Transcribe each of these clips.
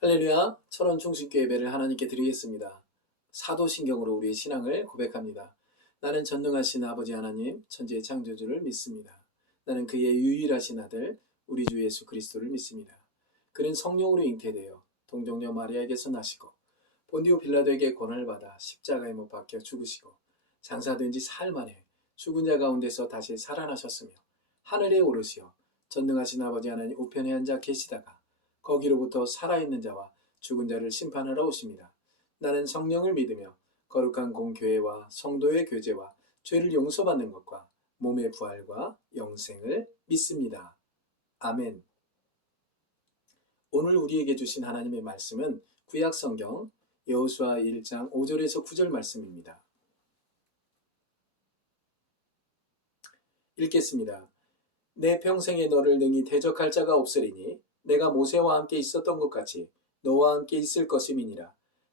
할렐루야, 철원중심교 예배를 하나님께 드리겠습니다. 사도신경으로 우리의 신앙을 고백합니다. 나는 전능하신 아버지 하나님, 천지의 창조주를 믿습니다. 나는 그의 유일하신 아들, 우리 주 예수 그리스도를 믿습니다. 그는 성령으로 잉태되어 동정녀 마리아에게서 나시고 본디오 빌라도에게 고난을 받아 십자가에 못 박혀 죽으시고 장사된 지 사흘 만에 죽은 자 가운데서 다시 살아나셨으며 하늘에 오르시어 전능하신 아버지 하나님 우편에 앉아 계시다가 거기로부터 살아있는 자와 죽은 자를 심판하러 오십니다. 나는 성령을 믿으며 거룩한 공교회와 성도의 교제와 죄를 용서받는 것과 몸의 부활과 영생을 믿습니다. 아멘. 오늘 우리에게 주신 하나님의 말씀은 구약성경 여호수아 1장 5절에서 9절 말씀입니다. 읽겠습니다. 내 평생에 너를 능히 대적할 자가 없으리니 내가 모세와 함께 있었던 것 같이 너와 함께 있을 것임이니라.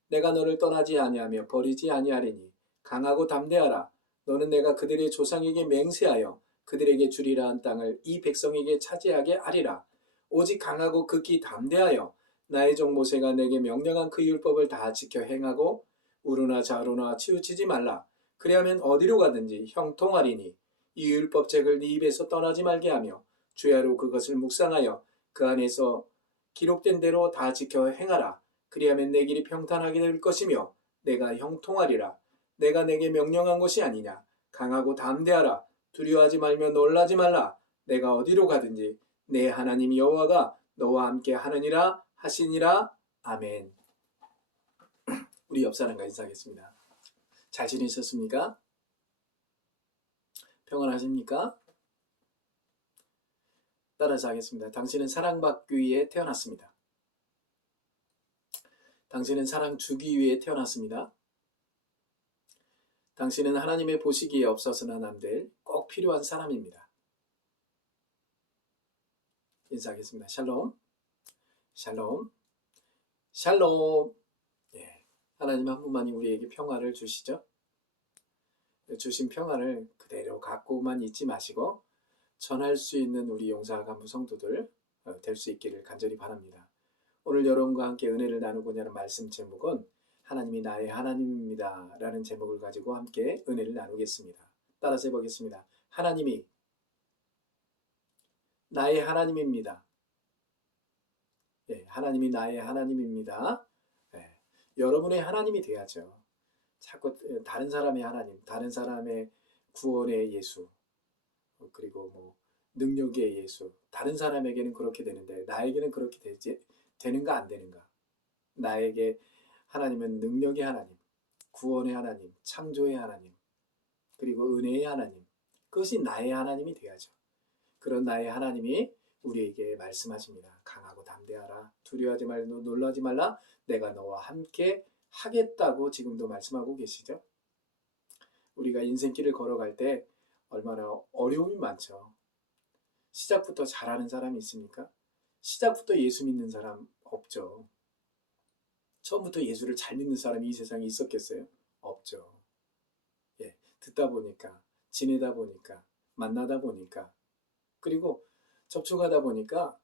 내가 너를 떠나지 아니하며 버리지 아니하리니 강하고 담대하라. 너는 내가 그들의 조상에게 맹세하여 그들에게 주리라 한 땅을 이 백성에게 차지하게 하리라. 오직 강하고 극히 담대하여 나의 종 모세가 내게 명령한 그 율법을 다 지켜 행하고 우르나 좌로나 치우치지 말라. 그리하면 어디로 가든지 형통하리니 이 율법책을 네 입에서 떠나지 말게 하며 주야로 그것을 묵상하여 그 안에서 기록된 대로 다 지켜 행하라. 그리하면 내 길이 평탄하게 될 것이며 내가 형통하리라. 내가 내게 명령한 것이 아니냐. 강하고 담대하라. 두려워하지 말며 놀라지 말라. 내가 어디로 가든지 내 하나님 여호와가 너와 함께 하느니라 하시니라. 아멘. 우리 옆 사람과 인사하겠습니다. 잘 지내셨습니까? 평안하십니까? 따라서 하겠습니다. 당신은 사랑받기 위해 태어났습니다. 당신은 사랑 주기 위해 태어났습니다. 당신은 하나님의 보시기에 없어서는 안 될 꼭 필요한 사람입니다. 인사하겠습니다. 샬롬, 샬롬, 샬롬. 예, 하나님 한 분만이 우리에게 평화를 주시죠. 주신 평화를 그대로 갖고만 있지 마시고 전할 수 있는 우리 용사 간부 성도들 될 수 있기를 간절히 바랍니다. 오늘 여러분과 함께 은혜를 나누고자 하는 말씀 제목은 하나님이 나의 하나님입니다 라는 제목을 가지고 함께 은혜를 나누겠습니다. 따라서 해보겠습니다. 하나님이 나의 하나님입니다. 예, 하나님이 나의 하나님입니다. 예, 여러분의 하나님이 돼야죠. 자꾸 다른 사람의 하나님, 다른 사람의 구원의 예수, 그리고 뭐 능력의 예수, 다른 사람에게는 그렇게 되는데 나에게는 그렇게 되는가 안 되는가? 나에게 하나님은 능력의 하나님, 구원의 하나님, 창조의 하나님, 그리고 은혜의 하나님, 그것이 나의 하나님이 돼야죠. 그런 나의 하나님이 우리에게 말씀하십니다. 강하고 담대하라. 두려워하지 말고 놀라지 말라. 내가 너와 함께 하겠다고 지금도 말씀하고 계시죠. 우리가 인생길을 걸어갈 때 얼마나 어려움이 많죠. 시작부터 잘하는 사람이 있습니까? 시작부터 예수 믿는 사람 없죠. 처음부터 예수를 잘 믿는 사람이 이 세상에 있었겠어요? 없죠. 예, 듣다 보니까, 지내다 보니까, 만나다 보니까, 그리고 접촉하다 보니까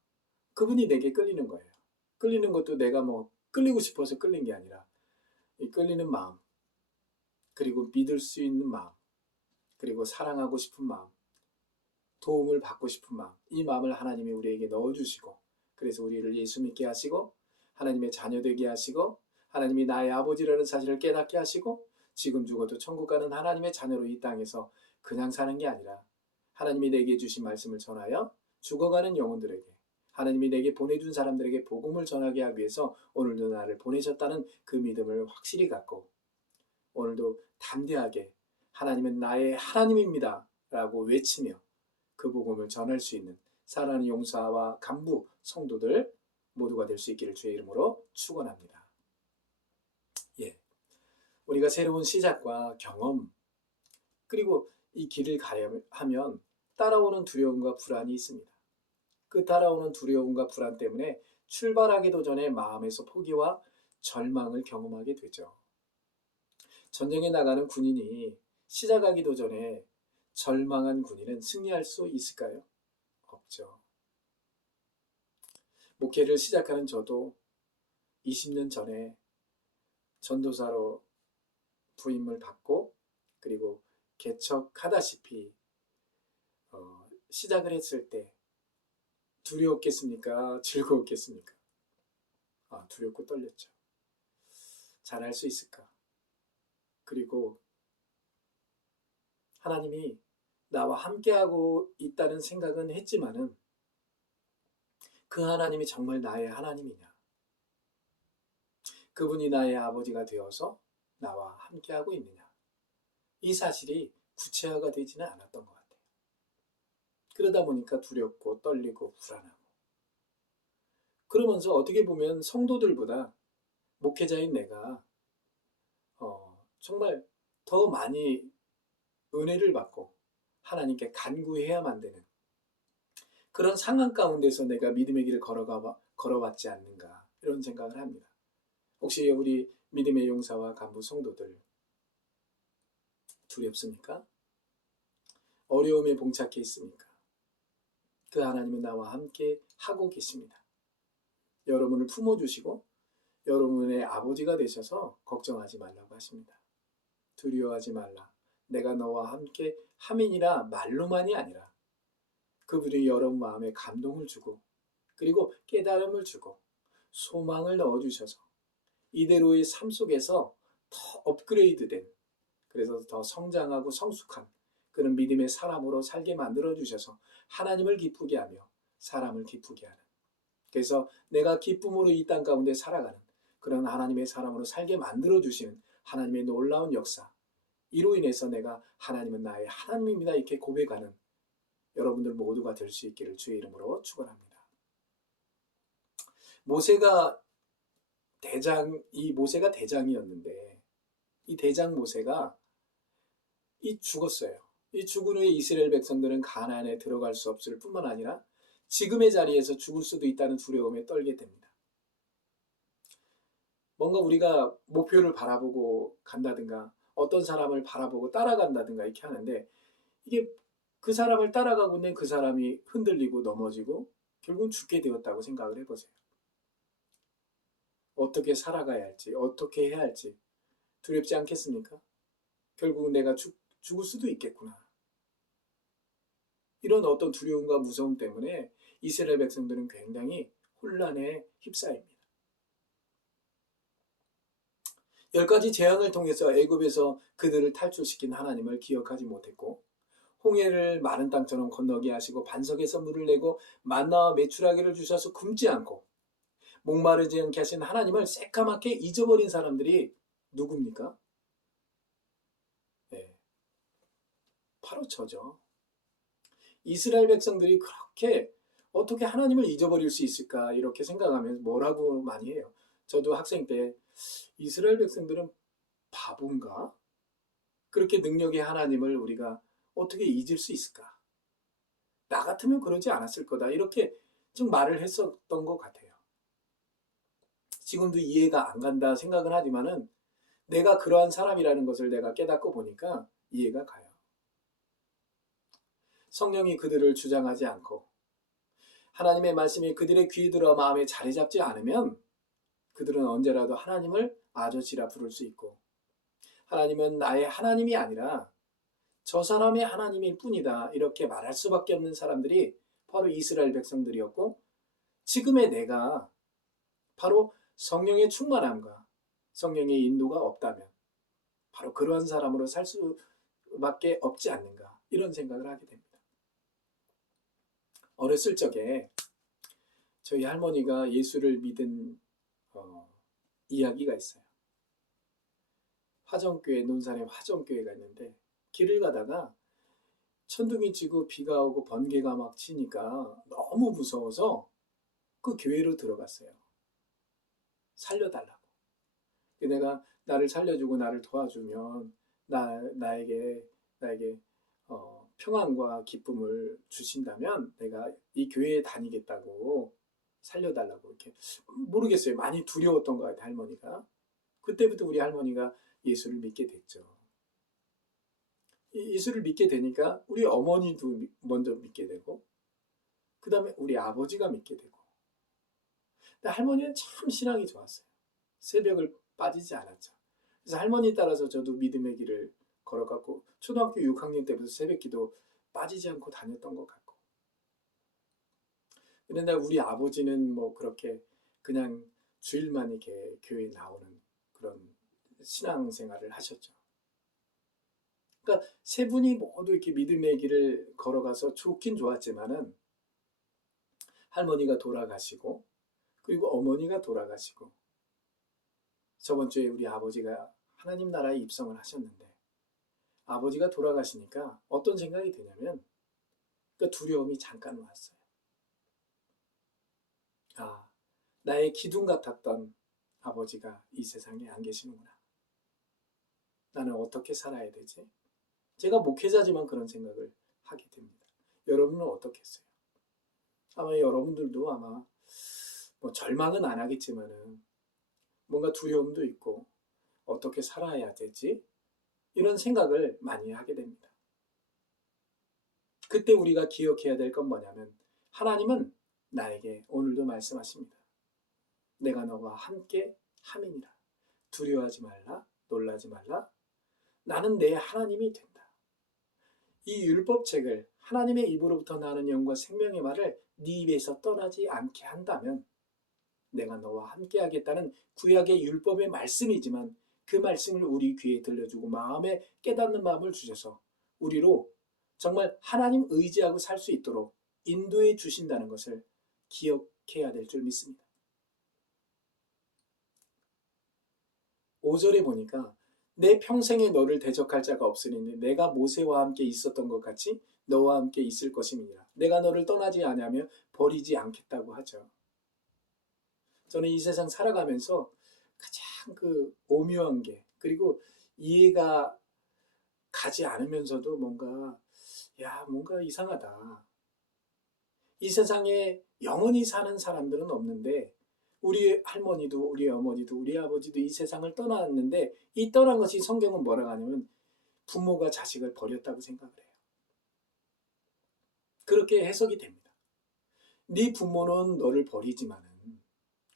그분이 내게 끌리는 거예요. 끌리는 것도 내가 뭐 끌리고 싶어서 끌린 게 아니라 이 끌리는 마음, 그리고 믿을 수 있는 마음, 그리고 사랑하고 싶은 마음, 도움을 받고 싶은 마음, 이 마음을 하나님이 우리에게 넣어주시고 그래서 우리를 예수 믿게 하시고 하나님의 자녀 되게 하시고 하나님이 나의 아버지라는 사실을 깨닫게 하시고 지금 죽어도 천국 가는 하나님의 자녀로 이 땅에서 그냥 사는 게 아니라 하나님이 내게 주신 말씀을 전하여 죽어가는 영혼들에게 하나님이 내게 보내준 사람들에게 복음을 전하게 하기 위해서 오늘도 나를 보내셨다는 그 믿음을 확실히 갖고 오늘도 담대하게 하나님은 나의 하나님입니다 라고 외치며 그 복음을 전할 수 있는 사랑하는 용사와 간부 성도들 모두가 될 수 있기를 주의 이름으로 축원합니다. 예, 우리가 새로운 시작과 경험 그리고 이 길을 가려면 따라오는 두려움과 불안이 있습니다. 그 따라오는 두려움과 불안 때문에 출발하기도 전에 마음에서 포기와 절망을 경험하게 되죠. 전쟁에 나가는 군인이 시작하기도 전에 절망한 군인은 승리할 수 있을까요? 없죠. 목회를 시작하는 저도 20년 전에 전도사로 부임을 받고 그리고 개척하다시피 시작을 했을 때 두려웠겠습니까? 즐거웠겠습니까? 두렵고 떨렸죠. 잘할 수 있을까? 그리고 하나님이 나와 함께하고 있다는 생각은 했지만은 그 하나님이 정말 나의 하나님이냐? 그분이 나의 아버지가 되어서 나와 함께하고 있느냐? 이 사실이 구체화가 되지는 않았던 것 같아요. 그러다 보니까 두렵고 떨리고 불안하고 그러면서 어떻게 보면 성도들보다 목회자인 내가 정말 더 많이 은혜를 받고 하나님께 간구해야만 되는 그런 상황 가운데서 내가 믿음의 길을 걸어왔지 않는가 이런 생각을 합니다. 혹시 우리 믿음의 용사와 간부 성도들 두렵습니까? 어려움에 봉착해 있습니까? 그 하나님은 나와 함께 하고 계십니다. 여러분을 품어주시고 여러분의 아버지가 되셔서 걱정하지 말라고 하십니다. 두려워하지 말라. 내가 너와 함께 함이니라 말로만이 아니라 그분이 여러분 마음에 감동을 주고 그리고 깨달음을 주고 소망을 넣어주셔서 이대로의 삶 속에서 더 업그레이드된 그래서 더 성장하고 성숙한 그런 믿음의 사람으로 살게 만들어주셔서 하나님을 기쁘게 하며 사람을 기쁘게 하는 그래서 내가 기쁨으로 이 땅 가운데 살아가는 그런 하나님의 사람으로 살게 만들어주시는 하나님의 놀라운 역사 이로 인해서 내가 하나님은 나의 하나님입니다 이렇게 고백하는 여러분들 모두가 될 수 있기를 주의 이름으로 축원합니다. 모세가 대장이었는데 이 대장 모세가 죽었어요. 이 죽은 후에 이스라엘 백성들은 가나안에 들어갈 수 없을 뿐만 아니라 지금의 자리에서 죽을 수도 있다는 두려움에 떨게 됩니다. 뭔가 우리가 목표를 바라보고 간다든가 어떤 사람을 바라보고 따라간다든가 이렇게 하는데 이게 그 사람을 따라가고 있는 그 사람이 흔들리고 넘어지고 결국은 죽게 되었다고 생각을 해보세요. 어떻게 살아가야 할지 어떻게 해야 할지 두렵지 않겠습니까? 결국은 내가 죽을 수도 있겠구나. 이런 어떤 두려움과 무서움 때문에 이스라엘 백성들은 굉장히 혼란에 휩싸입니다. 10가지 재앙을 통해서 애굽에서 그들을 탈출시킨 하나님을 기억하지 못했고 홍해를 마른 땅처럼 건너게 하시고 반석에서 물을 내고 만나와 메추라기를 주셔서 굶지 않고 목마르지 않게 하신 하나님을 새까맣게 잊어버린 사람들이 누굽니까? 네, 바로 저죠. 이스라엘 백성들이 그렇게 어떻게 하나님을 잊어버릴 수 있을까 이렇게 생각하면서 뭐라고 많이 해요. 저도 학생 때 이스라엘 백성들은 바본가? 그렇게 능력의 하나님을 우리가 어떻게 잊을 수 있을까? 나 같으면 그러지 않았을 거다. 이렇게 좀 말을 했었던 것 같아요. 지금도 이해가 안 간다 생각은 하지만은 내가 그러한 사람이라는 것을 내가 깨닫고 보니까 이해가 가요. 성령이 그들을 주장하지 않고 하나님의 말씀이 그들의 귀에 들어 마음에 자리 잡지 않으면 그들은 언제라도 하나님을 아저씨라 부를 수 있고 하나님은 나의 하나님이 아니라 저 사람의 하나님일 뿐이다 이렇게 말할 수밖에 없는 사람들이 바로 이스라엘 백성들이었고 지금의 내가 바로 성령의 충만함과 성령의 인도가 없다면 바로 그러한 사람으로 살 수밖에 없지 않는가 이런 생각을 하게 됩니다. 어렸을 적에 저희 할머니가 예수를 믿은 이야기가 있어요. 화정교회, 논산에 화정교회가 있는데 길을 가다가 천둥이 치고 비가 오고 번개가 막 치니까 너무 무서워서 그 교회로 들어갔어요. 살려달라고. 내가 나를 살려주고 나를 도와주면 나에게 평안과 기쁨을 주신다면 내가 이 교회에 다니겠다고 살려달라고 이렇게 모르겠어요. 많이 두려웠던 것 같아요. 할머니가. 그때부터 우리 할머니가 예수를 믿게 됐죠. 예수를 믿게 되니까 우리 어머니도 먼저 믿게 되고 그 다음에 우리 아버지가 믿게 되고 근데 할머니는 참 신앙이 좋았어요. 새벽을 빠지지 않았죠. 그래서 할머니 따라서 저도 믿음의 길을 걸어갔고 초등학교 6학년 때부터 새벽 기도 빠지지 않고 다녔던 것 같고. 그런데 우리 아버지는 뭐 그렇게 그냥 주일만 이렇게 교회에 나오는 그런 신앙생활을 하셨죠. 그러니까 세 분이 모두 이렇게 믿음의 길을 걸어가서 좋긴 좋았지만은 할머니가 돌아가시고 그리고 어머니가 돌아가시고 저번 주에 우리 아버지가 하나님 나라에 입성을 하셨는데 아버지가 돌아가시니까 어떤 생각이 드냐면 그 두려움이 잠깐 왔어요. 아, 나의 기둥 같았던 아버지가 이 세상에 안 계시는구나. 나는 어떻게 살아야 되지? 제가 목회자지만 그런 생각을 하게 됩니다. 여러분은 어떻겠어요? 아마 여러분들도 아마 뭐 절망은 안 하겠지만은 뭔가 두려움도 있고 어떻게 살아야 되지? 이런 생각을 많이 하게 됩니다. 그때 우리가 기억해야 될 건 뭐냐면 하나님은 나에게 오늘도 말씀하십니다. 내가 너와 함께 함이니라. 두려워하지 말라. 놀라지 말라. 나는 내 하나님이 된다. 이 율법책을 하나님의 입으로부터 나는 영과 생명의 말을 네 입에서 떠나지 않게 한다면 내가 너와 함께 하겠다는 구약의 율법의 말씀이지만 그 말씀을 우리 귀에 들려주고 마음에 깨닫는 마음을 주셔서 우리로 정말 하나님 의지하고 살 수 있도록 인도해 주신다는 것을 기억해야 될 줄 믿습니다. 5절에 보니까 내 평생에 너를 대적할 자가 없으니 내가 모세와 함께 있었던 것 같이 너와 함께 있을 것임이니라. 내가 너를 떠나지 아니하며 버리지 않겠다고 하죠. 저는 이 세상 살아가면서 가장 그 오묘한 게 그리고 이해가 가지 않으면서도 뭔가 이상하다. 이 세상에 영원히 사는 사람들은 없는데 우리 할머니도 우리 어머니도 우리 아버지도 이 세상을 떠났는데 이 떠난 것이 성경은 뭐라고 하냐면 부모가 자식을 버렸다고 생각을 해요. 그렇게 해석이 됩니다. 네 부모는 너를 버리지만은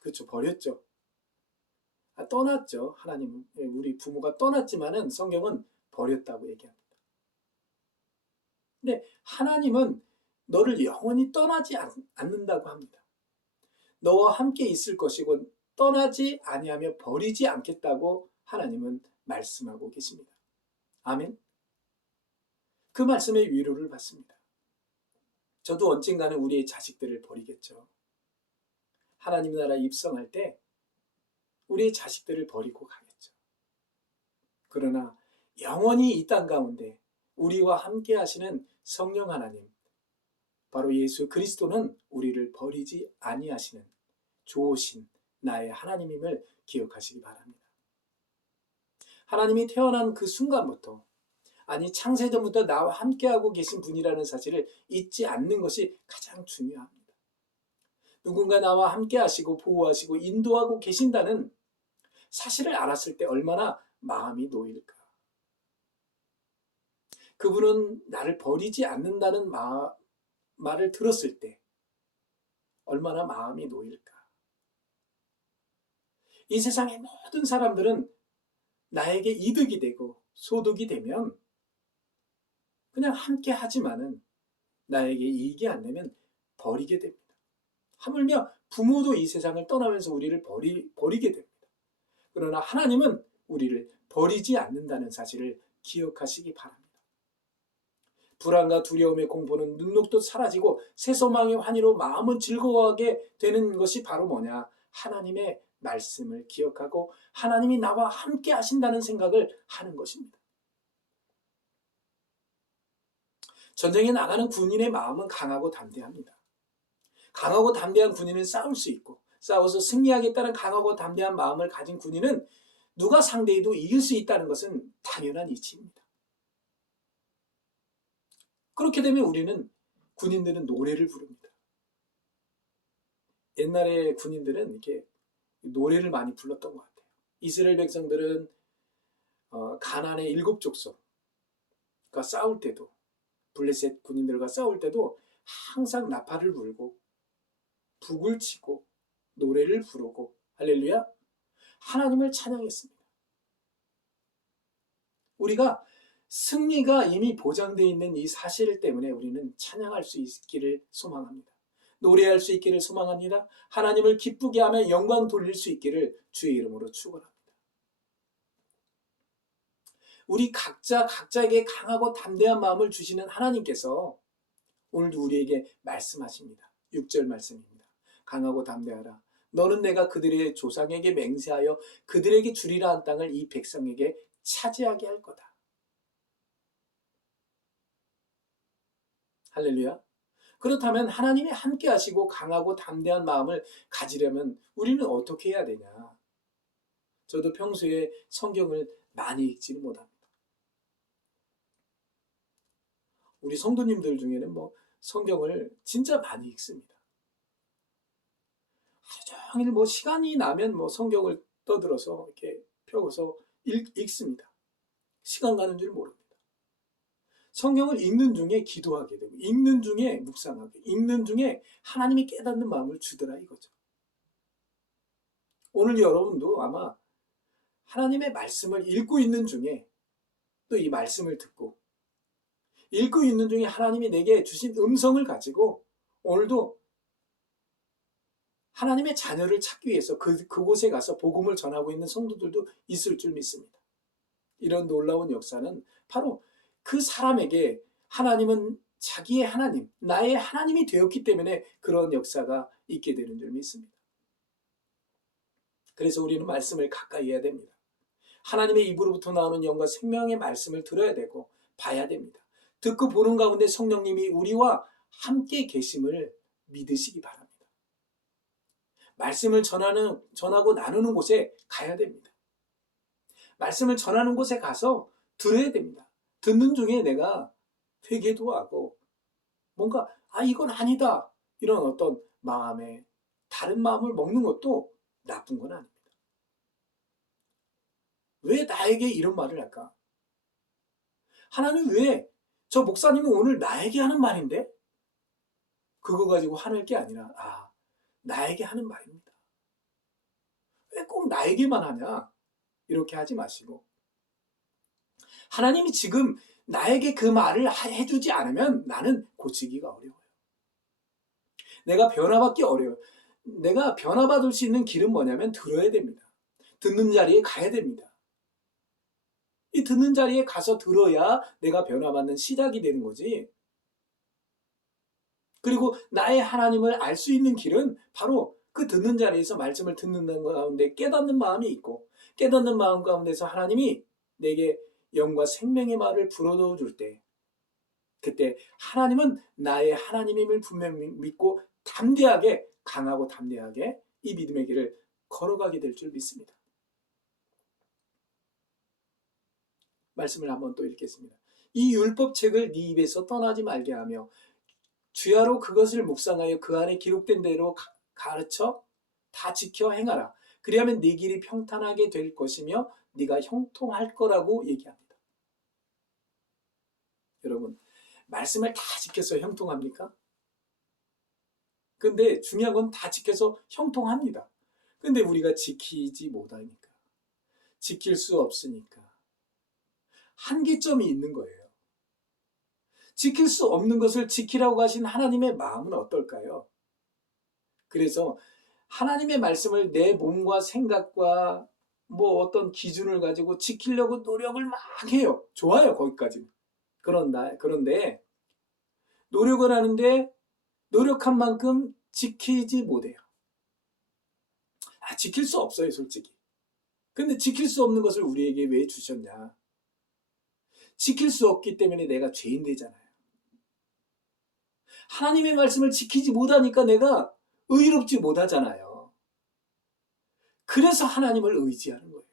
그렇죠. 버렸죠. 떠났죠. 하나님은 우리 부모가 떠났지만은 성경은 버렸다고 얘기합니다. 근데 하나님은 너를 영원히 떠나지 않는다고 합니다. 너와 함께 있을 것이고 떠나지 아니하며 버리지 않겠다고 하나님은 말씀하고 계십니다. 아멘. 그 말씀에 위로를 받습니다. 저도 언젠가는 우리의 자식들을 버리겠죠. 하나님 나라 입성할 때 우리의 자식들을 버리고 가겠죠. 그러나 영원히 이 땅 가운데 우리와 함께 하시는 성령 하나님, 바로 예수 그리스도는 우리를 버리지 아니하시는 좋으신 나의 하나님임을 기억하시기 바랍니다. 하나님이 태어난 그 순간부터 아니 창세전부터 나와 함께하고 계신 분이라는 사실을 잊지 않는 것이 가장 중요합니다. 누군가 나와 함께하시고 보호하시고 인도하고 계신다는 사실을 알았을 때 얼마나 마음이 놓일까. 그분은 나를 버리지 않는다는 말을 들었을 때 얼마나 마음이 놓일까. 이 세상의 모든 사람들은 나에게 이득이 되고 소득이 되면 그냥 함께 하지만은 나에게 이익이 안 되면 버리게 됩니다. 하물며 부모도 이 세상을 떠나면서 우리를 버리게 됩니다. 그러나 하나님은 우리를 버리지 않는다는 사실을 기억하시기 바랍니다. 불안과 두려움의 공포는 눈녹도 사라지고 새 소망의 환희로 마음은 즐거워하게 되는 것이 바로 뭐냐? 하나님의 말씀을 기억하고 하나님이 나와 함께 하신다는 생각을 하는 것입니다. 전쟁에 나가는 군인의 마음은 강하고 담대합니다. 강하고 담대한 군인은 싸울 수 있고 싸워서 승리하겠다는 강하고 담대한 마음을 가진 군인은 누가 상대해도 이길 수 있다는 것은 당연한 이치입니다. 그렇게 되면 우리는 군인들은 노래를 부릅니다. 옛날에 군인들은 이렇게 노래를 많이 불렀던 것 같아요. 이스라엘 백성들은 가나안의 7 족속과 싸울 때도 블레셋 군인들과 싸울 때도 항상 나팔을 불고 북을 치고 노래를 부르고 할렐루야 하나님을 찬양했습니다. 우리가 승리가 이미 보장되어 있는 이 사실 때문에 우리는 찬양할 수 있기를 소망합니다. 노래할 수 있기를 소망합니다. 하나님을 기쁘게 하며 영광 돌릴 수 있기를 주의 이름으로 축원합니다. 우리 각자에게 강하고 담대한 마음을 주시는 하나님께서 오늘도 우리에게 말씀하십니다. 6절 말씀입니다. 강하고 담대하라. 너는 내가 그들의 조상에게 맹세하여 그들에게 주리라 한 땅을 이 백성에게 차지하게 할 거다. 할렐루야. 그렇다면 하나님이 함께 하시고 강하고 담대한 마음을 가지려면 우리는 어떻게 해야 되냐? 저도 평소에 성경을 많이 읽지는 못합니다. 우리 성도님들 중에는 성경을 진짜 많이 읽습니다. 하루 종일 시간이 나면 성경을 떠들어서 이렇게 펴고서 읽습니다. 시간 가는 줄 모릅니다. 성경을 읽는 중에 기도하게 되고, 읽는 중에 묵상하게, 읽는 중에 하나님이 깨닫는 마음을 주더라 이거죠. 오늘 여러분도 아마 하나님의 말씀을 읽고 있는 중에 또 이 말씀을 듣고, 읽고 있는 중에 하나님이 내게 주신 음성을 가지고 오늘도 하나님의 자녀를 찾기 위해서 그곳에 가서 복음을 전하고 있는 성도들도 있을 줄 믿습니다. 이런 놀라운 역사는 바로 그 사람에게 하나님은 자기의 하나님, 나의 하나님이 되었기 때문에 그런 역사가 있게 되는 줄 믿습니다. 그래서 우리는 말씀을 가까이 해야 됩니다. 하나님의 입으로부터 나오는 영과 생명의 말씀을 들어야 되고 봐야 됩니다. 듣고 보는 가운데 성령님이 우리와 함께 계심을 믿으시기 바랍니다. 말씀을 전하고 나누는 곳에 가야 됩니다. 말씀을 전하는 곳에 가서 들어야 됩니다. 듣는 중에 내가 회개도 하고 뭔가 이건 아니다 이런 어떤 마음에 다른 마음을 먹는 것도 나쁜 건 아닙니다. 왜 나에게 이런 말을 할까? 하나님 왜 저 목사님은 오늘 나에게 하는 말인데? 그거 가지고 화낼 게 아니라 나에게 하는 말입니다. 왜 꼭 나에게만 하냐? 이렇게 하지 마시고 하나님이 지금 나에게 그 말을 해주지 않으면 나는 고치기가 어려워요. 내가 변화받기 어려워요. 내가 변화받을 수 있는 길은 뭐냐면 들어야 됩니다. 듣는 자리에 가야 됩니다. 이 듣는 자리에 가서 들어야 내가 변화받는 시작이 되는 거지. 그리고 나의 하나님을 알 수 있는 길은 바로 그 듣는 자리에서 말씀을 듣는 가운데 깨닫는 마음이 있고 깨닫는 마음 가운데서 하나님이 내게 영과 생명의 말을 불어넣어 줄 때 그때 하나님은 나의 하나님임을 분명히 믿고 담대하게 강하고 담대하게 이 믿음의 길을 걸어가게 될 줄 믿습니다. 말씀을 한번 또 읽겠습니다. 이 율법책을 네 입에서 떠나지 말게 하며 주야로 그것을 묵상하여 그 안에 기록된 대로 가르쳐 다 지켜 행하라. 그리하면 네 길이 평탄하게 될 것이며 네가 형통할 거라고 얘기합니다. 여러분, 말씀을 다 지켜서 형통합니까? 근데 중요한 건 다 지켜서 형통합니다. 근데 우리가 지키지 못하니까, 지킬 수 없으니까 한계점이 있는 거예요. 지킬 수 없는 것을 지키라고 하신 하나님의 마음은 어떨까요? 그래서 하나님의 말씀을 내 몸과 생각과 어떤 기준을 가지고 지키려고 노력을 막 해요. 좋아요, 거기까지는. 그런데 노력을 하는데 노력한 만큼 지키지 못해요. 지킬 수 없어요, 솔직히. 근데 지킬 수 없는 것을 우리에게 왜 주셨냐? 지킬 수 없기 때문에 내가 죄인 되잖아요. 하나님의 말씀을 지키지 못하니까 내가 의롭지 못하잖아요. 그래서 하나님을 의지하는 거예요.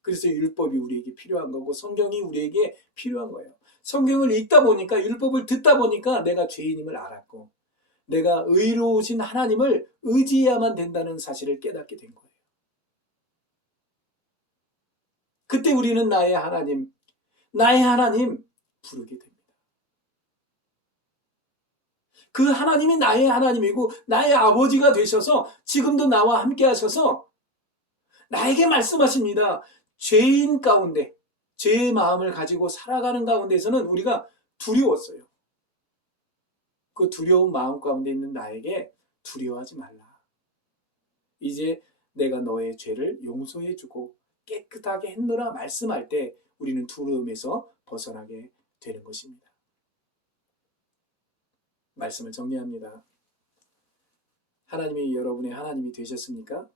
그래서 율법이 우리에게 필요한 거고 성경이 우리에게 필요한 거예요. 성경을 읽다 보니까 율법을 듣다 보니까 내가 죄인임을 알았고 내가 의로우신 하나님을 의지해야만 된다는 사실을 깨닫게 된 거예요. 그때 우리는 나의 하나님 부르게 됩니다. 그 하나님이 나의 하나님이고 나의 아버지가 되셔서 지금도 나와 함께 하셔서 나에게 말씀하십니다. 죄인 가운데, 죄의 마음을 가지고 살아가는 가운데서는 우리가 두려웠어요. 그 두려운 마음 가운데 있는 나에게 두려워하지 말라. 이제 내가 너의 죄를 용서해주고 깨끗하게 했노라 말씀할 때 우리는 두려움에서 벗어나게 되는 것입니다. 말씀을 정리합니다. 하나님이 여러분의 하나님이 되셨습니까?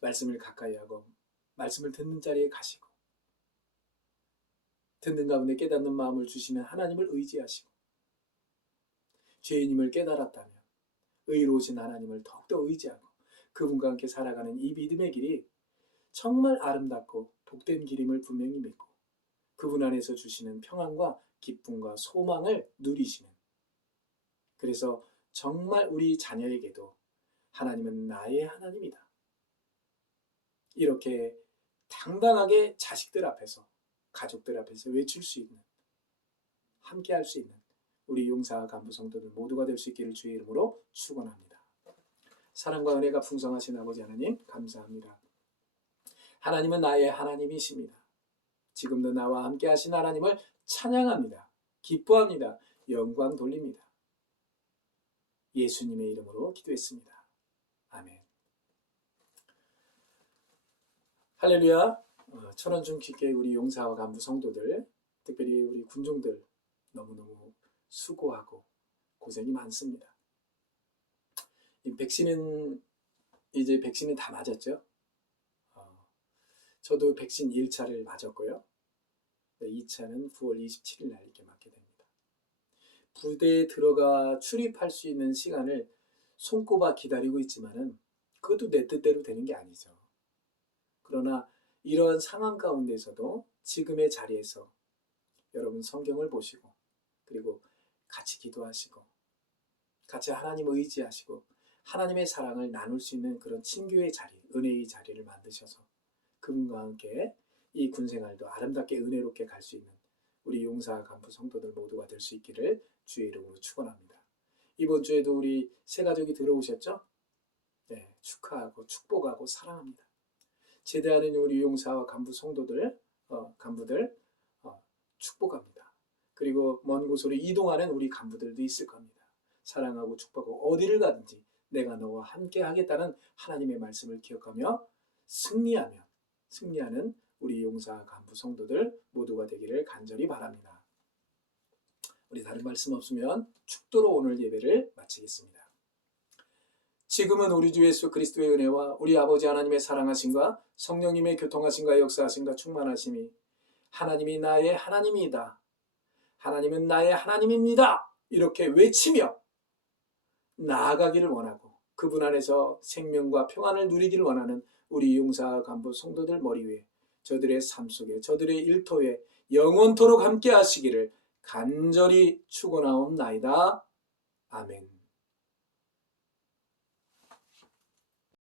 말씀을 가까이 하고 말씀을 듣는 자리에 가시고 듣는 가운데 깨닫는 마음을 주시는 하나님을 의지하시고 죄인임을 깨달았다면 의로우신 하나님을 더욱더 의지하고 그분과 함께 살아가는 이 믿음의 길이 정말 아름답고 복된 길임을 분명히 믿고 그분 안에서 주시는 평안과 기쁨과 소망을 누리시는, 그래서 정말 우리 자녀에게도 하나님은 나의 하나님이다, 이렇게 당당하게 자식들 앞에서 가족들 앞에서 외칠 수 있는, 함께 할 수 있는 우리 용사 간부 성도들 모두가 될 수 있기를 주의 이름으로 축원합니다. 사랑과 은혜가 풍성하신 아버지 하나님 감사합니다. 하나님은 나의 하나님이십니다. 지금도 나와 함께 하신 하나님을 찬양합니다. 기뻐합니다. 영광 돌립니다. 예수님의 이름으로 기도했습니다. 아멘. 할렐루야. 천원중 기계 우리 용사와 간부 성도들, 특별히 우리 군종들 너무너무 수고하고 고생이 많습니다. 이 백신은 이제 다 맞았죠. 저도 백신 1차를 맞았고요. 2차는 9월 27일 날 이렇게 맞게 됩니다. 부대에 들어가 출입할 수 있는 시간을 손꼽아 기다리고 있지만은 그것도 내 뜻대로 되는 게 아니죠. 그러나 이러한 상황 가운데서도 지금의 자리에서 여러분 성경을 보시고 그리고 같이 기도하시고 같이 하나님 의지하시고 하나님의 사랑을 나눌 수 있는 그런 친교의 자리, 은혜의 자리를 만드셔서 그분과 함께 이 군생활도 아름답게 은혜롭게 갈 수 있는 우리 용사 간부 성도들 모두가 될 수 있기를 주의 이름으로 축원합니다. 이번 주에도 우리 새 가족이 들어오셨죠? 네, 축하하고 축복하고 사랑합니다. 제대하는 우리 용사와 간부 성도들, 간부들 축복합니다. 그리고 먼 곳으로 이동하는 우리 간부들도 있을 겁니다. 사랑하고 축복하고 어디를 가든지 내가 너와 함께 하겠다는 하나님의 말씀을 기억하며 승리하는 우리 용사 간부 성도들 모두가 되기를 간절히 바랍니다. 우리 다른 말씀 없으면 축도로 오늘 예배를 마치겠습니다. 지금은 우리 주 예수 그리스도의 은혜와 우리 아버지 하나님의 사랑하심과 성령님의 교통하심과 역사하심과 충만하심이 하나님이 나의 하나님이다, 하나님은 나의 하나님입니다, 이렇게 외치며 나아가기를 원하고 그분 안에서 생명과 평안을 누리기를 원하는 우리 용사 간부 성도들 머리 위에 저들의 삶 속에 저들의 일터에 영원토록 함께 하시기를 간절히 축원하옵나이다. 아멘.